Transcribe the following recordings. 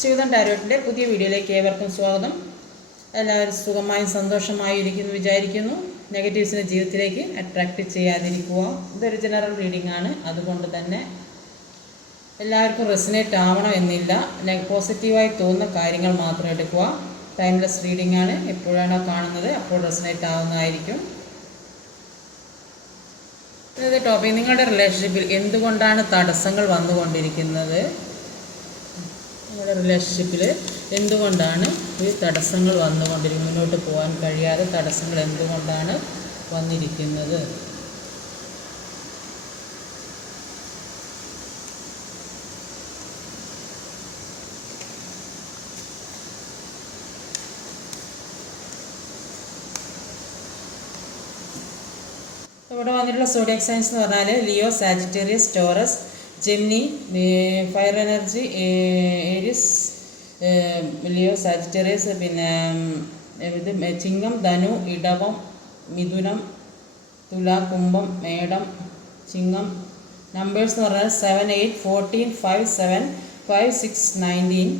ശിവദം ടാരോട്ടിന്റെ പുതിയ വീഡിയോയിലേക്ക് ഏവർക്കും സ്വാഗതം. എല്ലാവരും സുഖമായും സന്തോഷമായും ഇരിക്കുന്നു വിചാരിക്കുന്നു. നെഗറ്റീവ്സിനെ ജീവിതത്തിലേക്ക് അട്രാക്റ്റ് ചെയ്യാതിരിക്കുക. ഇതൊരു ജനറൽ റീഡിംഗ് ആണ്. അതുകൊണ്ട് തന്നെ എല്ലാവർക്കും റെസിനേറ്റ് ആവണം എന്നില്ല. പോസിറ്റീവായി തോന്നുന്ന കാര്യങ്ങൾ മാത്രം എടുക്കുക. ടൈംലെസ് റീഡിംഗ് ആണ് എപ്പോഴാണോ കാണുന്നത് അപ്പോൾ റെസിനേറ്റ് ആവുന്നതായിരിക്കും. ടോപ്പിക് നിങ്ങളുടെ റിലേഷൻഷിപ്പിൽ എന്തുകൊണ്ടാണ് തടസ്സങ്ങൾ വന്നുകൊണ്ടിരിക്കുന്നത്? നിങ്ങളുടെ റിലേഷൻഷിപ്പിൽ എന്തുകൊണ്ടാണ് ഈ തടസ്സങ്ങൾ വന്നുകൊണ്ടിരിക്കുന്നത്? മുന്നോട്ട് പോകാൻ കഴിയാതെ തടസ്സങ്ങൾ എന്തുകൊണ്ടാണ് വന്നിരിക്കുന്നത്? ഇവിടെ വന്നിട്ടുള്ള സോഡിയക് സയൻസ് എന്ന് പറഞ്ഞാൽ Leo Sagittarius Taurus Gemini fire energy Aries Leo Sagittarius പിന്നെ ഇത് ചിങ്ങം ധനു ഇടവം മിഥുനം തുല കുംഭം മേടം ചിങ്ങം. നമ്പേഴ്സ് എന്ന് പറഞ്ഞാൽ seven eight fourteen five seven five six nineteen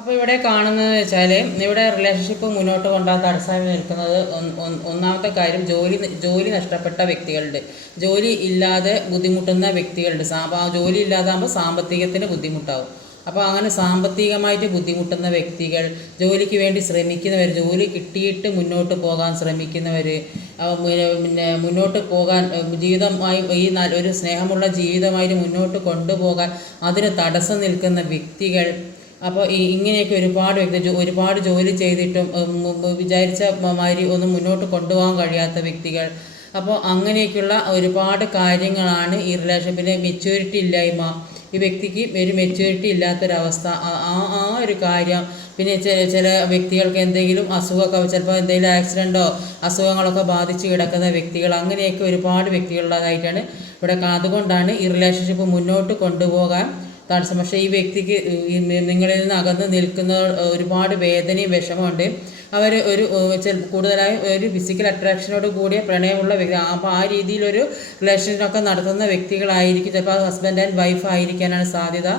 അപ്പോൾ ഇവിടെ കാണുന്നത് വെച്ചാൽ ഇവിടെ റിലേഷൻഷിപ്പ് മുന്നോട്ട് കൊണ്ടുപോകാൻ തടസ്സമായി നിൽക്കുന്നത് ഒന്ന്- ഒന്ന്- ഒന്നാമത്തെ കാര്യം ജോലി ജോലി നഷ്ടപ്പെട്ട വ്യക്തികളുണ്ട്. ജോലി ഇല്ലാതെ ബുദ്ധിമുട്ടുന്ന വ്യക്തികളുണ്ട്. സാ ആ ജോലി ഇല്ലാതാകുമ്പോൾ സാമ്പത്തികത്തിന് ബുദ്ധിമുട്ടാവും. അപ്പോൾ അങ്ങനെ സാമ്പത്തികമായിട്ട് ബുദ്ധിമുട്ടുന്ന വ്യക്തികൾ ജോലിക്ക് വേണ്ടി ശ്രമിക്കുന്നവർ ജോലി കിട്ടിയിട്ട് മുന്നോട്ട് പോകാൻ ശ്രമിക്കുന്നവർ പിന്നെ മുന്നോട്ട് പോകാൻ ജീവിതമായി ഈ ഒരു സ്നേഹമുള്ള ജീവിതമായിട്ട് മുന്നോട്ട് കൊണ്ടുപോകാൻ അതിന് തടസ്സം നിൽക്കുന്ന വ്യക്തികൾ അപ്പോൾ ഈ ഇങ്ങനെയൊക്കെ ഒരുപാട് വ്യക്തി ഒരുപാട് ജോലി ചെയ്തിട്ടും വിചാരിച്ച മാതിരി ഒന്നും മുന്നോട്ട് കൊണ്ടുപോകാൻ കഴിയാത്ത വ്യക്തികൾ. അപ്പോൾ അങ്ങനെയൊക്കെയുള്ള ഒരുപാട് കാര്യങ്ങളാണ് ഈ റിലേഷൻഷിപ്പിന്റെ മെച്യൂരിറ്റി ഇല്ലായ്മ. ഈ വ്യക്തിക്ക് ഒരു മെച്യൂരിറ്റി ഇല്ലാത്തൊരവസ്ഥ. ആ- ആ ഒരു കാര്യം. പിന്നെ ചില വ്യക്തികൾക്ക് എന്തെങ്കിലും അസുഖമൊക്കെ ചിലപ്പോൾ എന്തെങ്കിലും ആക്സിഡന്റോ അസുഖങ്ങളൊക്കെ ബാധിച്ച് കിടക്കുന്ന വ്യക്തികൾ. അങ്ങനെയൊക്കെ ഒരുപാട് വ്യക്തികളുള്ളതായിട്ടാണ് ഇവിടെ അതുകൊണ്ടാണ് ഈ റിലേഷൻഷിപ്പ് മുന്നോട്ട് കൊണ്ടുപോകാൻ തടസ്സം പക്ഷേ ഈ വ്യക്തിക്ക് നിങ്ങളിൽ നിന്ന് അകന്ന് നിൽക്കുന്ന ഒരുപാട് വേദനയും വിഷമമുണ്ട്. അവർ ഒരു കൂടുതലായി ഒരു ഫിസിക്കൽ അട്രാക്ഷനോട് കൂടിയ പ്രണയമുള്ള വ്യക്തി. അപ്പോൾ ആ രീതിയിലൊരു റിലേഷനൊക്കെ നടത്തുന്ന വ്യക്തികളായിരിക്കും. ചിലപ്പോൾ ഹസ്ബൻഡ് ആൻഡ് വൈഫ് ആയിരിക്കാനാണ് സാധ്യത.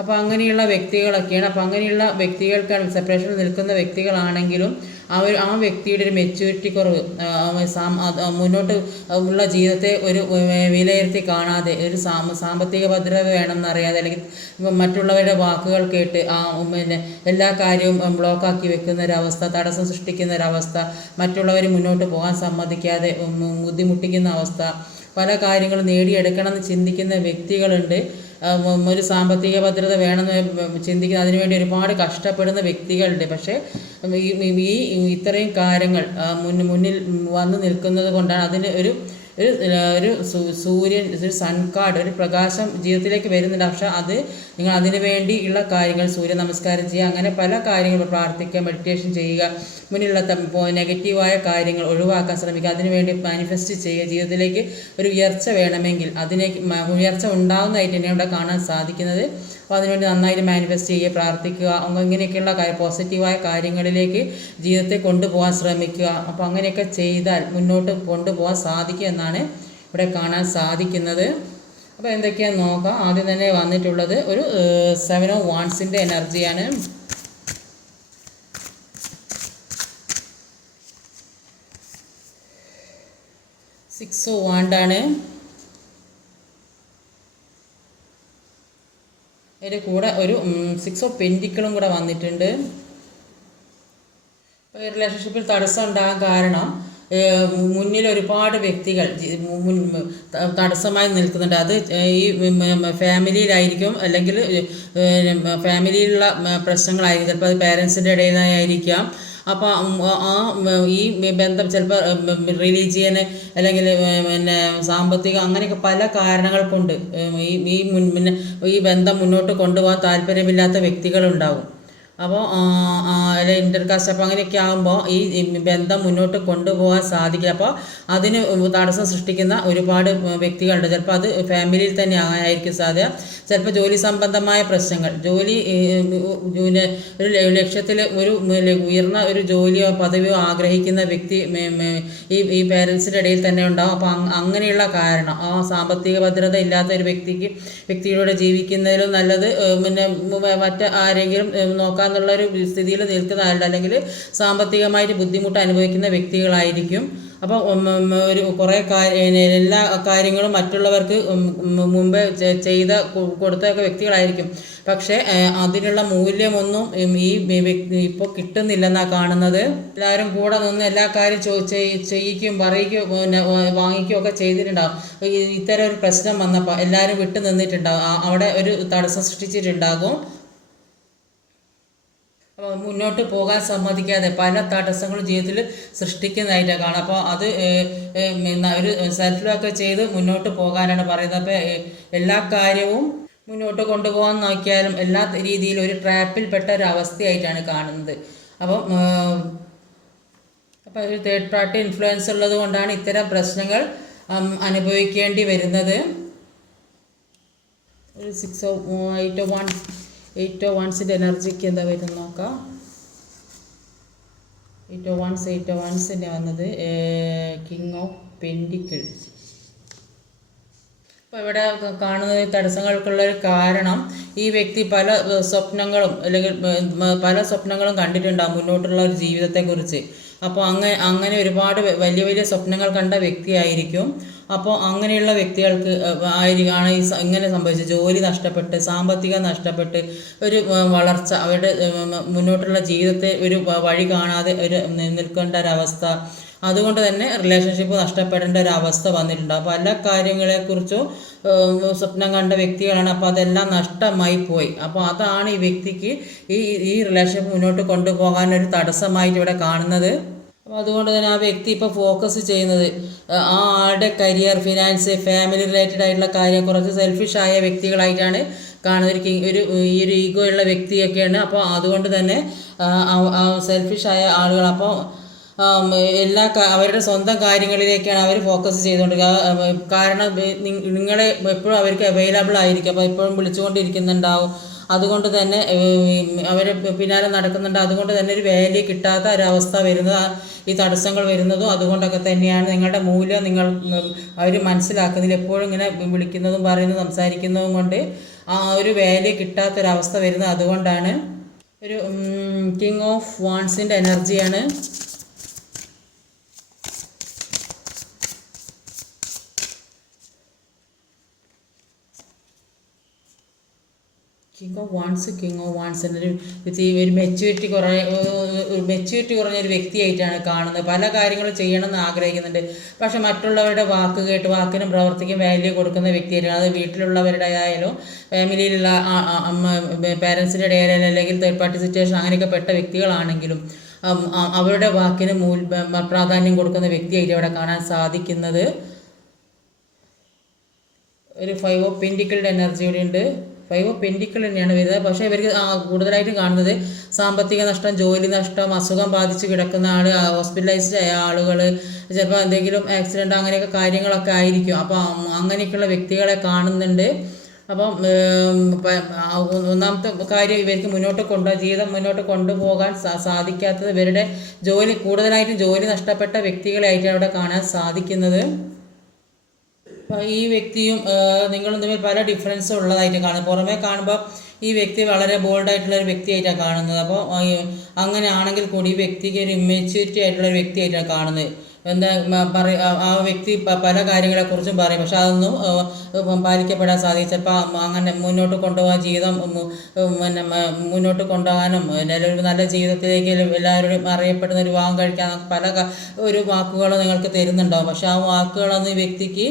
അപ്പോൾ അങ്ങനെയുള്ള വ്യക്തികളൊക്കെയാണ്. അപ്പോൾ അങ്ങനെയുള്ള വ്യക്തികൾക്കാണ് സെപ്പറേഷനിൽ നിൽക്കുന്ന വ്യക്തികളാണെങ്കിലും അവർ ആ വ്യക്തിയുടെ ഒരു മെച്യൂരിറ്റി കുറവ് ആ, ആ, മുന്നോട്ട് ഉള്ള ജീവിതത്തെ ഒരു വിലയിരുത്തി കാണാതെ ഒരു സാമ സാമ്പത്തിക ഭദ്രത വേണമെന്നറിയാതെ അല്ലെങ്കിൽ മറ്റുള്ളവരുടെ വാക്കുകൾ കേട്ട് ആ പിന്നെ എല്ലാ കാര്യവും ബ്ലോക്കാക്കി വെക്കുന്ന ഒരവസ്ഥ തടസ്സം സൃഷ്ടിക്കുന്ന ഒരവസ്ഥ മറ്റുള്ളവർ മുന്നോട്ട് പോകാൻ സമ്മതിക്കാതെ ബുദ്ധിമുട്ടിക്കുന്ന അവസ്ഥ പല കാര്യങ്ങളും നേടിയെടുക്കണമെന്ന് ചിന്തിക്കുന്ന വ്യക്തികളുണ്ട്. ആ, ഒരു സാമ്പത്തിക ഭദ്രത വേണമെന്ന് ചിന്തിക്കുന്ന അതിനുവേണ്ടി ഒരുപാട് കഷ്ടപ്പെടുന്ന വ്യക്തികളുണ്ട്. പക്ഷേ ഈ ഇത്രയും കാര്യങ്ങൾ മുന്നിൽ വന്ന് നിൽക്കുന്നത് കൊണ്ടാണ് അതിന് ഒരു ഒരു ഒരു സൂര്യൻ ഒരു സൺ കാർഡ് ഒരു പ്രകാശം ജീവിതത്തിലേക്ക് വരുന്നുണ്ട്. പക്ഷെ അത് നിങ്ങൾ അതിനു വേണ്ടിയുള്ള കാര്യങ്ങൾ സൂര്യ നമസ്കാരം ചെയ്യുക അങ്ങനെ പല കാര്യങ്ങളും പ്രാർത്ഥിക്കുക മെഡിറ്റേഷൻ ചെയ്യുക മുന്നിലുള്ള നെഗറ്റീവായ കാര്യങ്ങൾ ഒഴിവാക്കാൻ ശ്രമിക്കുക അതിനുവേണ്ടി മാനിഫെസ്റ്റ് ചെയ്യുക ജീവിതത്തിലേക്ക് ഒരു ഉയർച്ച വേണമെങ്കിൽ അതിനേക്ക് ഉയർച്ച ഉണ്ടാകുന്നതായിട്ട് തന്നെ ഇവിടെ കാണാൻ സാധിക്കുന്നത്. അപ്പോൾ അതിനുവേണ്ടി നന്നായിട്ട് മാനിഫെസ്റ്റ് ചെയ്യുക പ്രാർത്ഥിക്കുക ഇങ്ങനെയൊക്കെയുള്ള പോസിറ്റീവായ കാര്യങ്ങളിലേക്ക് ജീവിതത്തെ കൊണ്ടുപോകാൻ ശ്രമിക്കുക. അപ്പോൾ അങ്ങനെയൊക്കെ ചെയ്താൽ മുന്നോട്ട് കൊണ്ടുപോകാൻ സാധിക്കും എന്നാണ് ഇവിടെ കാണാൻ സാധിക്കുന്നത്. അപ്പോൾ എന്തൊക്കെയാണ് നോക്കാം. ആദ്യം തന്നെ വന്നിട്ടുള്ളത് ഒരു സെവൻ ഓ വാൺസിന്റെ എനർജിയാണ് സിക്സ് ഓ വാണ്ടാണ് അതിന്റെ കൂടെ ഒരു സിക്സ് ഓഫ് പെന്റിക്കളും കൂടെ വന്നിട്ടുണ്ട്. ഈ റിലേഷൻഷിപ്പിൽ തടസ്സം ഉണ്ടാകാൻ കാരണം മുന്നിൽ ഒരുപാട് വ്യക്തികൾ തടസ്സമായി നിൽക്കുന്നുണ്ട്. അത് ഈ ഫാമിലിയിലായിരിക്കും അല്ലെങ്കിൽ ഫാമിലിയിലുള്ള പ്രശ്നങ്ങളായിരിക്കും. ചിലപ്പോൾ അത് പേരൻസിന്റെ ഇടയിൽ നിന്നായിരിക്കാം അപ്പോൾ ആ ഈ ബന്ധം ചിലപ്പോൾ റിലീജിയന് അല്ലെങ്കിൽ പിന്നെ സാമ്പത്തികം അങ്ങനെയൊക്കെ പല കാരണങ്ങൾ കൊണ്ട് ഈ ഈ മുൻ പിന്നെ ഈ ബന്ധം മുന്നോട്ട് കൊണ്ടുപോകാൻ താല്പര്യമില്ലാത്ത വ്യക്തികളുണ്ടാവും. അപ്പോൾ ഇന്റർകാസ്റ്റ് അപ്പോൾ അങ്ങനെയൊക്കെ ആകുമ്പോൾ ഈ ബന്ധം മുന്നോട്ട് കൊണ്ടുപോകാൻ സാധിക്കില്ല. അപ്പോൾ അതിന് തടസ്സം സൃഷ്ടിക്കുന്ന ഒരുപാട് വ്യക്തികളുണ്ട്. ചിലപ്പോൾ അത് ഫാമിലിയിൽ തന്നെ ആയിരിക്കും സാധ്യത. ചിലപ്പോൾ ജോലി സംബന്ധമായ പ്രശ്നങ്ങൾ. ജോലി ഒരു ലക്ഷ്യത്തിൽ ഒരു ഉയർന്ന ഒരു ജോലിയോ പദവിയോ ആഗ്രഹിക്കുന്ന വ്യക്തി ഈ ഈ പേരൻസിന്റെ ഇടയിൽ തന്നെ ഉണ്ടാവും. അപ്പോൾ അങ്ങനെയുള്ള കാരണം ആ സാമ്പത്തിക ഭദ്രത ഇല്ലാത്ത ഒരു വ്യക്തിക്ക് വ്യക്തിയിലൂടെ ജീവിക്കുന്നതിലും നല്ലത് പിന്നെ മറ്റ് ആരെങ്കിലും ഏഹ്, നോക്കാന്നുള്ള ഒരു സ്ഥിതിയിൽ നിൽക്കുന്ന അല്ലെങ്കിൽ സാമ്പത്തികമായിട്ട് ബുദ്ധിമുട്ട് അനുഭവിക്കുന്ന വ്യക്തികളായിരിക്കും. അപ്പോൾ ഒരു കുറേ കാര്യം എല്ലാ കാര്യങ്ങളും മറ്റുള്ളവർക്ക് മുമ്പ് ചെയ്ത കൊടുത്തൊക്കെ വ്യക്തികളായിരിക്കും. പക്ഷേ അതിനുള്ള മൂല്യമൊന്നും ഈ ഇപ്പോൾ കിട്ടുന്നില്ലെന്നാണ് കാണുന്നത്. എല്ലാവരും കൂടെ നിന്ന് എല്ലാ കാര്യം ചെയ്യിക്കും പറയിക്കും വാങ്ങിക്കുകയും ഒക്കെ ചെയ്തിട്ടുണ്ടാകും ഇത്തരം ഒരു പ്രശ്നം വന്നപ്പോൾ എല്ലാവരും വിട്ടു നിന്നിട്ടുണ്ടാകും അവിടെ ഒരു തടസ്സം സൃഷ്ടിച്ചിട്ടുണ്ടാകും. മുന്നോട്ട് പോകാൻ സമ്മതിക്കാതെ പല തടസ്സങ്ങളും ജീവിതത്തിൽ സൃഷ്ടിക്കുന്നതായിട്ടാണ് കാണാം അപ്പോൾ അത് ഒരു സെൽഫ് ഒക്കെ ചെയ്ത് മുന്നോട്ട് പോകാനാണ് പറയുന്നത്. അപ്പോൾ എല്ലാ കാര്യവും മുന്നോട്ട് കൊണ്ടുപോകാൻ നോക്കിയാലും എല്ലാ രീതിയിലും ഒരു ട്രാപ്പിൽപ്പെട്ട ഒരു അവസ്ഥയായിട്ടാണ് കാണുന്നത്. അപ്പം അപ്പോൾ ഒരു തേർഡ് പാർട്ടി ഇൻഫ്ലുവൻസ് ഉള്ളത് കൊണ്ടാണ് ഇത്തരം പ്രശ്നങ്ങൾ അനുഭവിക്കേണ്ടി വരുന്നത്. ഒരു സിക്സ് എയ്റ്റ് വൺ എയ്റ്റ് വൺസിന്റെ എനർജിക്ക് എന്താ വരുന്നത് നോക്കാം. എയ്റ്റ് വൺസ് എയ്റ്റ് വൺസിന്റെ വന്നത് കിങ് ഓഫ് പെൻഡിക്കിൾസ് അപ്പോൾ ഇവിടെ കാണുന്ന ഈ തടസ്സങ്ങൾക്കുള്ള ഒരു കാരണം ഈ വ്യക്തി പല സ്വപ്നങ്ങളും അല്ലെങ്കിൽ പല സ്വപ്നങ്ങളും കണ്ടിട്ടുണ്ടാകും മുന്നോട്ടുള്ള ഒരു ജീവിതത്തെക്കുറിച്ച്. അപ്പോൾ അങ്ങനെ അങ്ങനെ ഒരുപാട് വലിയ വലിയ സ്വപ്നങ്ങൾ കണ്ട വ്യക്തിയായിരിക്കും. അപ്പോൾ അങ്ങനെയുള്ള വ്യക്തികൾക്ക് ആയിരിക്കാണ് ഈ ഇങ്ങനെ സംഭവിച്ചത്. ജോലി നഷ്ടപ്പെട്ട് സാമ്പത്തികം നഷ്ടപ്പെട്ട് ഒരു വളർച്ച അവരുടെ മുന്നോട്ടുള്ള ജീവിതത്തെ ഒരു വഴി കാണാതെ ഒരു നിൽക്കേണ്ട ഒരവസ്ഥ. അതുകൊണ്ട് തന്നെ റിലേഷൻഷിപ്പ് നഷ്ടപ്പെടേണ്ട ഒരു അവസ്ഥ വന്നിട്ടുണ്ട്. അപ്പോൾ എല്ലാ കാര്യങ്ങളെക്കുറിച്ചും സ്വപ്നം കണ്ട വ്യക്തികളാണ്. അപ്പോൾ അതെല്ലാം നഷ്ടമായി പോയി. അപ്പോൾ അതാണ് ഈ വ്യക്തിക്ക് ഈ ഈ റിലേഷൻഷിപ്പ് മുന്നോട്ട് കൊണ്ടുപോകാൻ ഒരു തടസ്സമായിട്ട് ഇവിടെ കാണുന്നത്. അപ്പോൾ അതുകൊണ്ട് തന്നെ ആ വ്യക്തി ഇപ്പോൾ ഫോക്കസ് ചെയ്യുന്നത് ആ ആളുടെ കരിയർ ഫിനാൻസ് ഫാമിലി റിലേറ്റഡ് ആയിട്ടുള്ള കാര്യം കുറച്ച് സെൽഫിഷ് ആയ വ്യക്തികളായിട്ടാണ് കാണുന്നത്. ഒരു ഒരു ഈ ഒരു ഈഗോ ഉള്ള വ്യക്തിയൊക്കെയാണ്. അപ്പോൾ അതുകൊണ്ട് തന്നെ സെൽഫിഷ് ആയ ആളുകൾ അപ്പോൾ എല്ലാ അവരുടെ സ്വന്തം കാര്യങ്ങളിലേക്കാണ് അവർ ഫോക്കസ് ചെയ്തുകൊണ്ടിരിക്കുക. കാരണം നിങ്ങളെ എപ്പോഴും അവർക്ക് അവൈലബിൾ ആയിരിക്കും. അപ്പോൾ എപ്പോഴും വിളിച്ചുകൊണ്ടിരിക്കുന്നുണ്ടാവും. അതുകൊണ്ട് തന്നെ അവർ പിന്നാലെ നടക്കുന്നുണ്ട്. അതുകൊണ്ട് തന്നെ ഒരു വാല്യൂ കിട്ടാത്ത ഒരവസ്ഥ വരുന്നത് ഈ തടസ്സങ്ങൾ വരുന്നതും അതുകൊണ്ടൊക്കെ തന്നെയാണ് നിങ്ങളുടെ മൂല്യം നിങ്ങൾ അവർ മനസ്സിലാക്കുന്നില്ല എപ്പോഴും ഇങ്ങനെ വിളിക്കുന്നതും പറയുന്നതും സംസാരിക്കുന്നതും കൊണ്ട് ആ ഒരു വാല്യൂ കിട്ടാത്തൊരവസ്ഥ വരുന്നത് അതുകൊണ്ടാണ്. ഒരു കിങ് ഓഫ് വാൺസിന്റെ എനർജിയാണ് king of wands king of wands എന്നൊരു ഒരു മെച്യൂരിറ്റി കുറേ മെച്യൂരിറ്റി കുറഞ്ഞ ഒരു വ്യക്തിയായിട്ടാണ് കാണുന്നത്. പല കാര്യങ്ങളും ചെയ്യണമെന്ന് ആഗ്രഹിക്കുന്നുണ്ട്. പക്ഷെ മറ്റുള്ളവരുടെ വാക്ക് കേട്ട് വാക്കിനും പ്രവർത്തിക്കും വാല്യൂ കൊടുക്കുന്ന വ്യക്തിയായിട്ടാണ് അത് വീട്ടിലുള്ളവരുടെ ആയാലും ഫാമിലിയിലുള്ള പേരൻസിന്റെ ഇടയിലായാലും അല്ലെങ്കിൽ തേർഡ് പാർട്ടി സിറ്റുവേഷൻ അങ്ങനെയൊക്കെ പെട്ട വ്യക്തികളാണെങ്കിലും അവരുടെ വാക്കിന് മൂൽ പ്രാധാന്യം കൊടുക്കുന്ന വ്യക്തിയായിട്ട് അവിടെ കാണാൻ സാധിക്കുന്നത്. ഒരു ഫൈവ് ഓഫ് പിൻഡിക്കളുടെ എനർജി ഇവിടെ ഉണ്ട്. ഫൈവ് ഓഫ് പെന്റിക്കിൾ തന്നെയാണ് വരുന്നത്. പക്ഷേ ഇവർക്ക് കൂടുതലായിട്ട് കാണുന്നത് സാമ്പത്തിക നഷ്ടം ജോലി നഷ്ടം അസുഖം ബാധിച്ച് കിടക്കുന്ന ആൾ ഹോസ്പിറ്റലൈസ്ഡ് ആയ ആളുകൾ ചിലപ്പോൾ എന്തെങ്കിലും ആക്സിഡന്റ് അങ്ങനെയൊക്കെ കാര്യങ്ങളൊക്കെ ആയിരിക്കും. അപ്പോൾ അങ്ങനെയൊക്കെയുള്ള വ്യക്തികളെ കാണുന്നുണ്ട്. അപ്പം ഒന്നാമത്തെ കാര്യം ഇവർക്ക് മുന്നോട്ട് കൊണ്ട് ജീവിതം മുന്നോട്ട് കൊണ്ടുപോകാൻ സാധിക്കാത്തത് ഇവരുടെ ജോലി കൂടുതലായിട്ടും ജോലി നഷ്ടപ്പെട്ട വ്യക്തികളായിട്ടാണ് അവിടെ കാണാൻ സാധിക്കുന്നത്. ഈ വ്യക്തിയും നിങ്ങളും തമ്മിൽ പല ഡിഫറൻസ് ഉള്ളതായിട്ട് കാണും. പുറമേ കാണുമ്പോൾ ഈ വ്യക്തി വളരെ ബോൾഡായിട്ടുള്ള ഒരു വ്യക്തിയായിട്ടാണ് കാണുന്നത്. അപ്പോൾ അങ്ങനെ ആണെങ്കിൽ കൂടി ഈ വ്യക്തിക്ക് ഒരു ഇമ്മെച്യൂരിറ്റി ആയിട്ടുള്ള ഒരു വ്യക്തിയായിട്ടാണ് കാണുന്നത്. എന്താ പറയ ആ- വ്യക്തി പല കാര്യങ്ങളെക്കുറിച്ചും പറയും. പക്ഷെ അതൊന്നും പാലിക്കപ്പെടാൻ സാധിക്കും ചിലപ്പോൾ അങ്ങനെ മുന്നോട്ട് കൊണ്ടുപോകാൻ ജീവിതം പിന്നെ മുന്നോട്ട് കൊണ്ടുപോകാനും ഒരു നല്ല ജീവിതത്തിലേക്ക് എല്ലാവരും അറിയപ്പെടുന്ന ഒരു വിവാഹം കഴിക്കാൻ പല ഒരു വാക്കുകൾ നിങ്ങൾക്ക് തരുന്നുണ്ടാവും. പക്ഷെ ആ വാക്കുകളൊന്നും ഈ വ്യക്തിക്ക്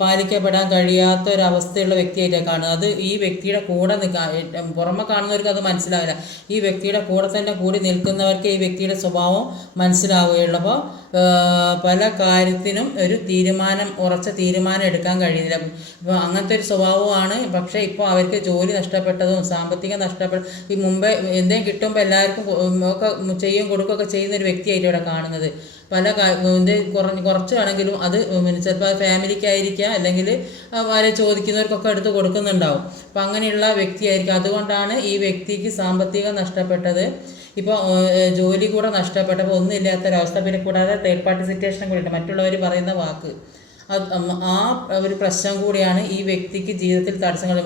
പാലിക്കപ്പെടാൻ കഴിയാത്ത ഒരു അവസ്ഥയുള്ള വ്യക്തിയായിട്ടാണ് കാണുന്നത് അത് ഈ വ്യക്തിയുടെ കൂടെ നിൽക്കാൻ പുറമെ കാണുന്നവർക്ക് അത് മനസ്സിലാവില്ല. ഈ വ്യക്തിയുടെ കൂടെ തന്നെ കൂടി നിൽക്കുന്നവർക്ക് ഈ വ്യക്തിയുടെ സ്വഭാവം മനസ്സിലാവുകയുള്ളൂ. അപ്പോൾ പല കാര്യത്തിനും ഒരു തീരുമാനം ഉറച്ച തീരുമാനം എടുക്കാൻ കഴിയുന്നില്ല. അപ്പോൾ അങ്ങനത്തെ ഒരു സ്വഭാവമാണ്. പക്ഷേ ഇപ്പോൾ അവർക്ക് ജോലി നഷ്ടപ്പെട്ടതും സാമ്പത്തികം നഷ്ടപ്പെട്ട ഈ മുമ്പേ എന്തെങ്കിലും കിട്ടുമ്പോൾ എല്ലാവർക്കും ഒക്കെ ചെയ്യും കൊടുക്കുകയൊക്കെ ചെയ്യുന്ന ഒരു വ്യക്തിയായിട്ട് ഇവിടെ കാണുന്നത്. പല ഇത് കുറഞ്ഞ് കുറച്ചാണെങ്കിലും അത് ചിലപ്പോൾ ചിലപ്പോൾ ഫാമിലിക്കായിരിക്കാം അല്ലെങ്കിൽ ആരെ ചോദിക്കുന്നവർക്കൊക്കെ എടുത്ത് കൊടുക്കുന്നുണ്ടാവും. അപ്പം അങ്ങനെയുള്ള വ്യക്തിയായിരിക്കും. അതുകൊണ്ടാണ് ഈ വ്യക്തിക്ക് സാമ്പത്തികം നഷ്ടപ്പെട്ടത്. ഇപ്പോൾ ജോലി കൂടെ നഷ്ടപ്പെട്ടപ്പോൾ ഒന്നുമില്ലാത്തൊരവസ്ഥ പിന്നെ കൂടാതെ തേർഡ് പാർട്ടി സിറ്റുവേഷൻ കൂടി ഉണ്ട്. മറ്റുള്ളവർ പറയുന്ന വാക്ക്. അത് ആ ഒരു പ്രശ്നം കൂടിയാണ് ഈ വ്യക്തിക്ക് ജീവിതത്തിൽ തടസ്സങ്ങൾ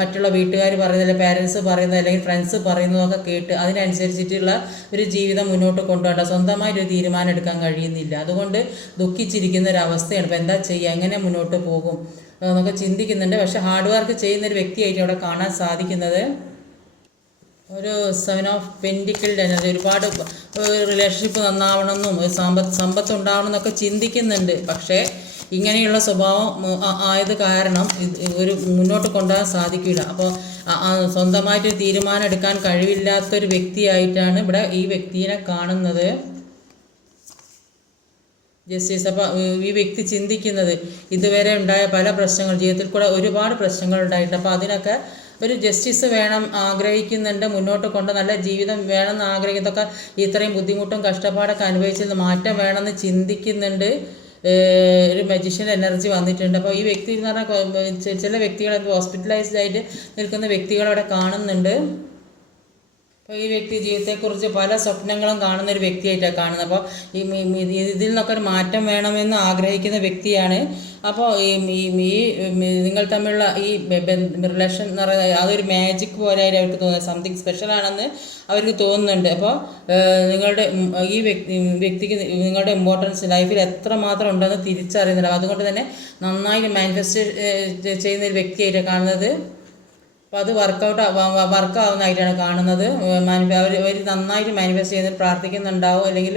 മറ്റുള്ള വീട്ടുകാർ പറയുന്നത് പാരൻസ് പറയുന്നത് അല്ലെങ്കിൽ ഫ്രണ്ട്സ് പറയുന്നതൊക്കെ കേട്ട് അതിനനുസരിച്ചിട്ടുള്ള ഒരു ജീവിതം മുന്നോട്ട് കൊണ്ടുപോകേണ്ട സ്വന്തമായിട്ട് ഒരു തീരുമാനം എടുക്കാൻ കഴിയുന്നില്ല. അതുകൊണ്ട് ദുഃഖിച്ചിരിക്കുന്ന ഒരു അവസ്ഥയാണ്. ഇപ്പോൾ എന്താ ചെയ്യുക എങ്ങനെ മുന്നോട്ട് പോകും? എന്നൊക്കെ ചിന്തിക്കുന്നുണ്ട്. പക്ഷേ ഹാർഡ് വർക്ക് ചെയ്യുന്ന ഒരു വ്യക്തിയായിട്ട് അവിടെ കാണാൻ സാധിക്കുന്നത്. ഒരു സെവൻ ഓഫ് പെൻഡിക്കിൾഡ് എനർജി ഒരുപാട് റിലേഷൻഷിപ്പ് നന്നാവണമെന്നും ഒരു സമ്പത്ത് സമ്പത്ത് ഉണ്ടാവണം എന്നൊക്കെ ചിന്തിക്കുന്നുണ്ട്. പക്ഷേ ഇങ്ങനെയുള്ള സ്വഭാവം ആയത് കാരണം ഒരു മുന്നോട്ട് കൊണ്ടുപോകാൻ സാധിക്കില്ല അപ്പോൾ സ്വന്തമായിട്ട് തീരുമാനം എടുക്കാൻ കഴിവില്ലാത്തൊരു വ്യക്തിയായിട്ടാണ് ഇവിടെ ഈ വ്യക്തിയെ കാണുന്നത്. ജസ്റ്റിസ് അപ്പോൾ ഈ വ്യക്തി ചിന്തിക്കുന്നത് ഇതുവരെ ഉണ്ടായ പല പ്രശ്നങ്ങൾ ജീവിതത്തിൽ കൂടെ ഒരുപാട് പ്രശ്നങ്ങൾ ഉണ്ടായിട്ട് അപ്പോൾ അതിനൊക്കെ ഒരു ജസ്റ്റിസ് വേണം ആഗ്രഹിക്കുന്നുണ്ട് മുന്നോട്ട് കൊണ്ട് നല്ല ജീവിതം വേണമെന്ന് ആഗ്രഹിക്കുന്നതൊക്കെ ഇത്രയും ബുദ്ധിമുട്ടും കഷ്ടപ്പാടൊക്കെ അനുഭവിച്ചത് മാറ്റം വേണമെന്ന് ചിന്തിക്കുന്നുണ്ട്. ഒരു മജീഷ്യൻ എനർജി വന്നിട്ടുണ്ട്. അപ്പോൾ ഈ വ്യക്തി എന്ന് പറഞ്ഞാൽ ചില വ്യക്തികൾ ഹോസ്പിറ്റലൈസ്ഡ് ആയിട്ട് നിൽക്കുന്ന വ്യക്തികളവിടെ കാണുന്നുണ്ട്. അപ്പോൾ ഈ വ്യക്തി ജീവിതത്തെക്കുറിച്ച് പല സ്വപ്നങ്ങളും കാണുന്ന ഒരു വ്യക്തിയായിട്ടാണ് കാണുന്നത്. അപ്പോൾ ഈ ഇതിൽ നിന്നൊക്കെ ഒരു മാറ്റം വേണമെന്ന് ആഗ്രഹിക്കുന്ന വ്യക്തിയാണ് അപ്പോൾ ഈ ഈ നിങ്ങൾ തമ്മിലുള്ള ഈ റിലേഷൻ എന്ന് പറയുന്നത് അതൊരു മാജിക് പോലെ അവർക്ക് തോന്നുന്നത് സംതിങ് സ്പെഷ്യൽ ആണെന്ന് അവർക്ക് തോന്നുന്നുണ്ട്. അപ്പോൾ നിങ്ങളുടെ ഈ വ്യക്തി വ്യക്തിക്ക് നിങ്ങളുടെ ഇമ്പോർട്ടൻസ് ലൈഫിൽ എത്രമാത്രം ഉണ്ടെന്ന് തിരിച്ചറിയുന്നുണ്ട് അതുകൊണ്ട് തന്നെ നന്നായി മാനിഫെസ്റ്റ് ചെയ്യുന്ന ഒരു വ്യക്തിയായിട്ട് കാണുന്നത് അപ്പോൾ അത് വർക്കൗട്ട് വർക്ക് ആവുന്നതായിട്ടാണ് കാണുന്നത്. അവർ അവർ നന്നായിട്ട് മാനിഫെസ്റ്റ് ചെയ്യുന്ന പ്രാർത്ഥിക്കുന്നുണ്ടാവും. അല്ലെങ്കിൽ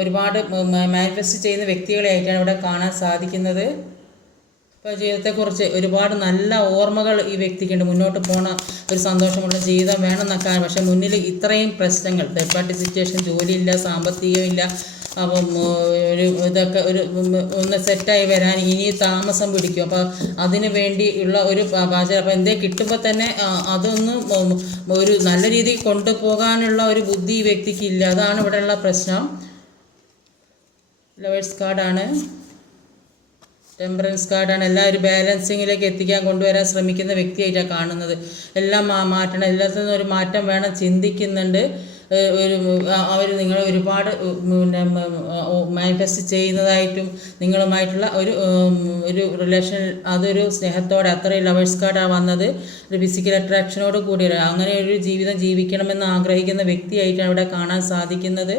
ഒരുപാട് മാനിഫെസ്റ്റ് ചെയ്യുന്ന വ്യക്തികളെ ആയിട്ടാണ് ഇവിടെ കാണാൻ സാധിക്കുന്നത്. ഇപ്പോൾ ജീവിതത്തെക്കുറിച്ച് ഒരുപാട് നല്ല ഓർമ്മകൾ ഈ വ്യക്തിക്കുണ്ട്. മുന്നോട്ട് പോണ ഒരു സന്തോഷമുള്ള ജീവിതം വേണമെന്നൊക്കെ പക്ഷേ മുന്നിൽ ഇത്രയും പ്രശ്നങ്ങൾ തേർഡ് പാർട്ടി സിറ്റുവേഷൻ ജോലിയില്ല സാമ്പത്തികമില്ല അപ്പം ഒരു ഇതൊക്കെ ഒരു ഒന്ന് സെറ്റായി വരാൻ ഇനി താമസം പിടിക്കും. അപ്പോൾ അതിന് വേണ്ടി ഉള്ള ഒരു പാചകം. അപ്പോൾ എന്തേ കിട്ടുമ്പോൾ തന്നെ അതൊന്ന് ഒരു നല്ല രീതിയിൽ കൊണ്ടുപോകാനുള്ള ഒരു ബുദ്ധി ഈ വ്യക്തിക്ക് ഇല്ല. അതാണ് ഇവിടെയുള്ള പ്രശ്നം. ലവേഴ്സ് കാർഡാണ് ടെമ്പറൻസ് കാർഡാണ് എല്ലാം ഒരു ബാലൻസിങ്ങിലേക്ക് എത്തിക്കാൻ കൊണ്ടുവരാൻ ശ്രമിക്കുന്ന വ്യക്തിയായിട്ടാണ് കാണുന്നത്. എല്ലാം മാറ്റണം. എല്ലാത്തിൽ നിന്നും ഒരു മാറ്റം വേണം. ചിന്തിക്കുന്നുണ്ട്. ഒരു അവർ നിങ്ങൾ ഒരുപാട് പിന്നെ മാനിഫെസ്റ്റ് ചെയ്യുന്നതായിട്ടും നിങ്ങളുമായിട്ടുള്ള ഒരു ഒരു റിലേഷൻ അതൊരു സ്നേഹത്തോടെ അത്രയും ലവേഴ്സ് കാർഡാണ് വന്നത്. ഒരു ഫിസിക്കൽ അട്രാക്ഷനോട് കൂടി അങ്ങനെ ഒരു ജീവിതം ജീവിക്കണമെന്ന് ആഗ്രഹിക്കുന്ന വ്യക്തിയായിട്ടാണ് ഇവിടെ കാണാൻ സാധിക്കുന്നത്.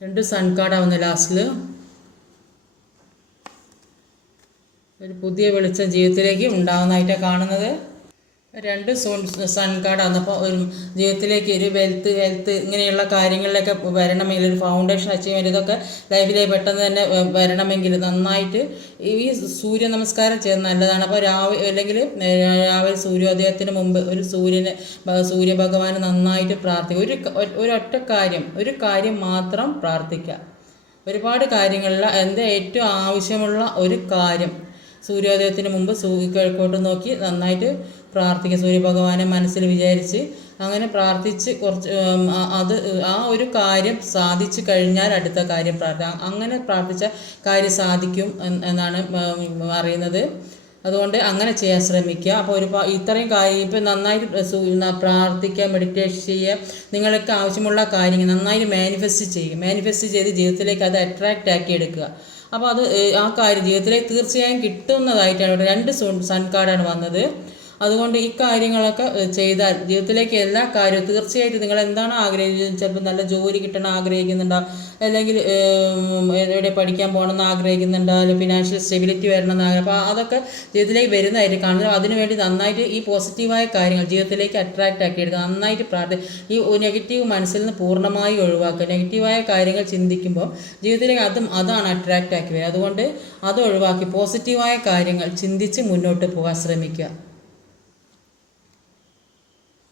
രണ്ട് സൺ കാർഡാവുന്നു ലാസ്റ്റിൽ ഒരു പുതിയ വെളിച്ചം ജീവിതത്തിലേക്ക് ഉണ്ടാകുന്നതായിട്ടാണ് കാണുന്നത്. രണ്ട് സോൺ സൺ കാർഡാണ് അപ്പോൾ ഒരു ജീവിതത്തിലേക്ക് ഒരു വെൽത്ത് ഹെൽത്ത് ഇങ്ങനെയുള്ള കാര്യങ്ങളിലൊക്കെ വരണമെങ്കിൽ ഒരു ഫൗണ്ടേഷൻ അച്ചീവ്മെന്റ് ഇതൊക്കെ ലൈഫിലേക്ക് പെട്ടെന്ന് തന്നെ വരണമെങ്കിൽ നന്നായിട്ട് ഈ സൂര്യ നമസ്കാരം ചെയ്യുന്നത് നല്ലതാണ്. അപ്പോൾ രാവിലെ അല്ലെങ്കിൽ രാവിലെ സൂര്യോദയത്തിന് മുമ്പ് ഒരു സൂര്യനെ സൂര്യ സൂര്യഭഗവാന് നന്നായിട്ട് പ്രാർത്ഥിക്കുക. ഒരു ഒരൊറ്റ കാര്യം ഒരു കാര്യം മാത്രം പ്രാർത്ഥിക്കുക. ഒരുപാട് കാര്യങ്ങളിൽ എന്താ ഏറ്റവും ആവശ്യമുള്ള ഒരു കാര്യം സൂര്യോദയത്തിന് മുമ്പ് സൂ കിഴക്കോട്ട് നോക്കി നന്നായിട്ട് പ്രാർത്ഥിക്കുക സൂര്യഭഗവാനെ മനസ്സിൽ വിചാരിച്ച് അങ്ങനെ പ്രാർത്ഥിച്ച് കുറച്ച് അത് ആ ഒരു കാര്യം സാധിച്ചു കഴിഞ്ഞാൽ അടുത്ത കാര്യം പ്രാർത്ഥന. അങ്ങനെ പ്രാർത്ഥിച്ച കാര്യം സാധിക്കും എന്നാണ് അറിയുന്നത്. അതുകൊണ്ട് അങ്ങനെ ചെയ്യാൻ ശ്രമിക്കുക. അപ്പോൾ ഒരു ഇത്രയും കാര്യം ഇപ്പം നന്നായിട്ട് പ്രാർത്ഥിക്കുക മെഡിറ്റേഷൻ ചെയ്യുക നിങ്ങൾക്ക് ആവശ്യമുള്ള കാര്യങ്ങൾ നന്നായിട്ട് മാനിഫെസ്റ്റ് ചെയ്യുക. മാനിഫെസ്റ്റ് ചെയ്ത് ജീവിതത്തിലേക്ക് അത് അട്രാക്റ്റ് ആക്കി എടുക്കുക. അപ്പോൾ അത് ആ കാര്യം ജീവിതത്തിലേക്ക് തീർച്ചയായും കിട്ടുന്നതായിട്ടാണ് രണ്ട് സൺ കാർഡാണ് വന്നത്. അതുകൊണ്ട് ഇക്കാര്യങ്ങളൊക്കെ കാര്യങ്ങളൊക്കെ ചെയ്താൽ ജീവിതത്തിലേക്ക് എല്ലാ കാര്യവും തീർച്ചയായിട്ടും നിങ്ങൾ എന്താണ് ആഗ്രഹിക്കുന്നത്? ചിലപ്പോൾ നല്ല ജോലി കിട്ടണം ആഗ്രഹിക്കുന്നുണ്ടാവും അല്ലെങ്കിൽ എവിടെ പഠിക്കാൻ പോകണമെന്ന് ആഗ്രഹിക്കുന്നുണ്ടോ അല്ലെങ്കിൽ ഫിനാൻഷ്യൽ സ്റ്റെബിലിറ്റി വരണം എന്ന് ആഗ്രഹം. അപ്പോൾ അതൊക്കെ ജീവിതത്തിലേക്ക് വരുന്നതായിട്ട് കാണുന്നത്. അതിനുവേണ്ടി നന്നായിട്ട് ഈ പോസിറ്റീവായ കാര്യങ്ങൾ ജീവിതത്തിലേക്ക് അട്രാക്റ്റ് ആക്കി എടുക്കുക നന്നായിട്ട് പ്രാർത്ഥി ഈ നെഗറ്റീവ് മനസ്സിൽ നിന്ന് പൂർണമായി ഒഴിവാക്കുക. നെഗറ്റീവായ കാര്യങ്ങൾ ചിന്തിക്കുമ്പോൾ ജീവിതത്തിലേക്ക് അതും അതാണ് അട്രാക്റ്റ് ആക്കി വരിക. അതുകൊണ്ട് അത് ഒഴിവാക്കി പോസിറ്റീവായ കാര്യങ്ങൾ ചിന്തിച്ച് മുന്നോട്ട് പോകാൻ ശ്രമിക്കുക.